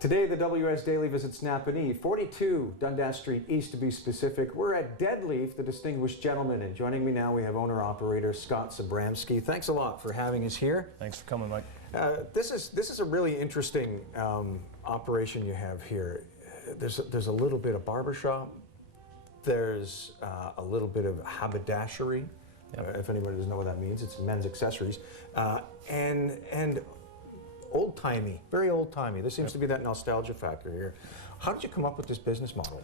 Today, the WS Daily visits Napanee, 42 Dundas Street East to be specific. We're at Deadleaf, the distinguished gentleman, and joining me now we have owner-operator Scott Zabramski. Thanks a lot for having us here. Thanks for coming, Mike. This is a really interesting operation you have here. There's a little bit of barbershop. There's a little bit of haberdashery. Yep. If anybody doesn't know what that means, it's men's accessories, and old-timey, very old-timey. There seems to be that nostalgia factor here. How did you come up with this business model?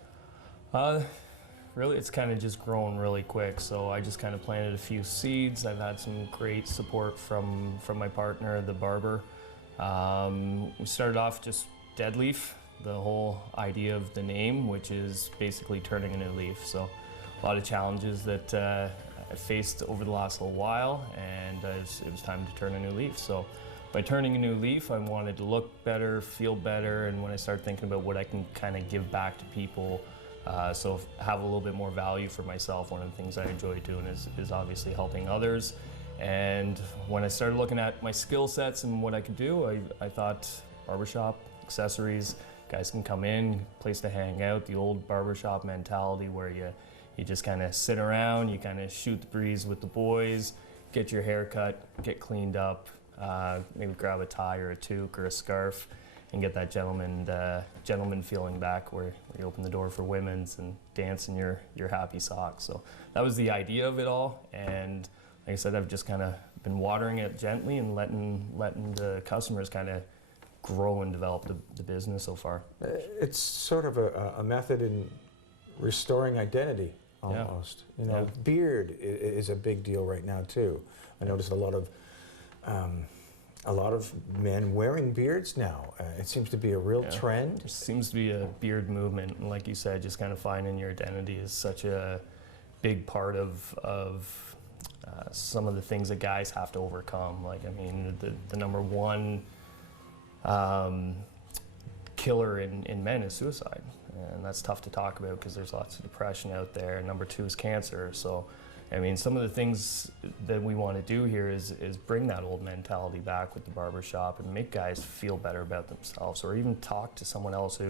Really, it's kind of just grown really quick. So I just kind of planted a few seeds. I've had some great support from my partner, the barber. We started off just Deadleaf, the whole idea of the name, which is basically turning a new leaf. So a lot of challenges that I faced over the last little while, and it was time to turn a new leaf. So by turning a new leaf, I wanted to look better, feel better, and when I started thinking about what I can kind of give back to people, so have a little bit more value for myself, one of the things I enjoy doing is obviously helping others. And when I started looking at my skill sets and what I could do, I thought barbershop, accessories, guys can come in, place to hang out, the old barbershop mentality where you just kind of sit around, you kind of shoot the breeze with the boys, get your hair cut, get cleaned up, maybe grab a tie or a toque or a scarf and get that gentleman feeling back where you open the door for women's and dance in your happy socks. So that was the idea of it all, and like I said, I've just kind of been watering it gently and letting the customers kind of grow and develop the business so far. It's sort of a method in restoring identity almost. Yeah. You know, yeah. Beard is a big deal right now too. I noticed a lot of men wearing beards now. It seems to be a real trend. There seems to be a beard movement, and like you said, just kind of finding your identity is such a big part of some of the things that guys have to overcome. Like, I mean, the number one killer in men is suicide, and that's tough to talk about because there's lots of depression out there. Number two is cancer. So I mean, some of the things that we want to do here is bring that old mentality back with the barbershop and make guys feel better about themselves, or even talk to someone else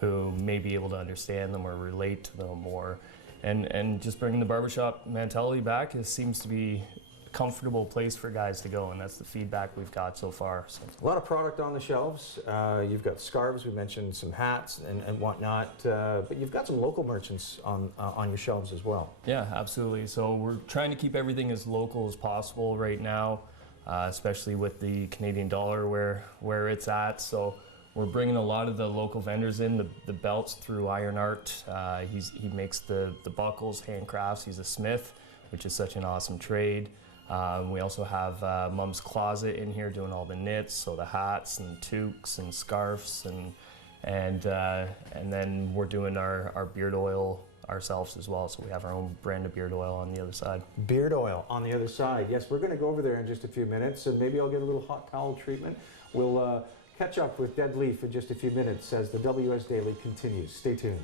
who may be able to understand them or relate to them more. And just bringing the barbershop mentality back, it seems to be a comfortable place for guys to go, and that's the feedback we've got so far. So. A lot of product on the shelves. You've got scarves, we mentioned some hats and whatnot, but you've got some local merchants on your shelves as well. Yeah, absolutely. So we're trying to keep everything as local as possible right now, especially with the Canadian dollar where it's at. So we're bringing a lot of the local vendors in, the belts through Iron Art. He makes the buckles, handcrafts. He's a smith, which is such an awesome trade. We also have Mom's Closet in here doing all the knits, so the hats and toques and scarves, and then we're doing our beard oil ourselves as well. So we have our own brand of beard oil on the other side. Beard oil on the other side. Yes, we're going to go over there in just a few minutes, and maybe I'll get a little hot towel treatment. We'll catch up with Deadleaf in just a few minutes as the WS Daily continues. Stay tuned.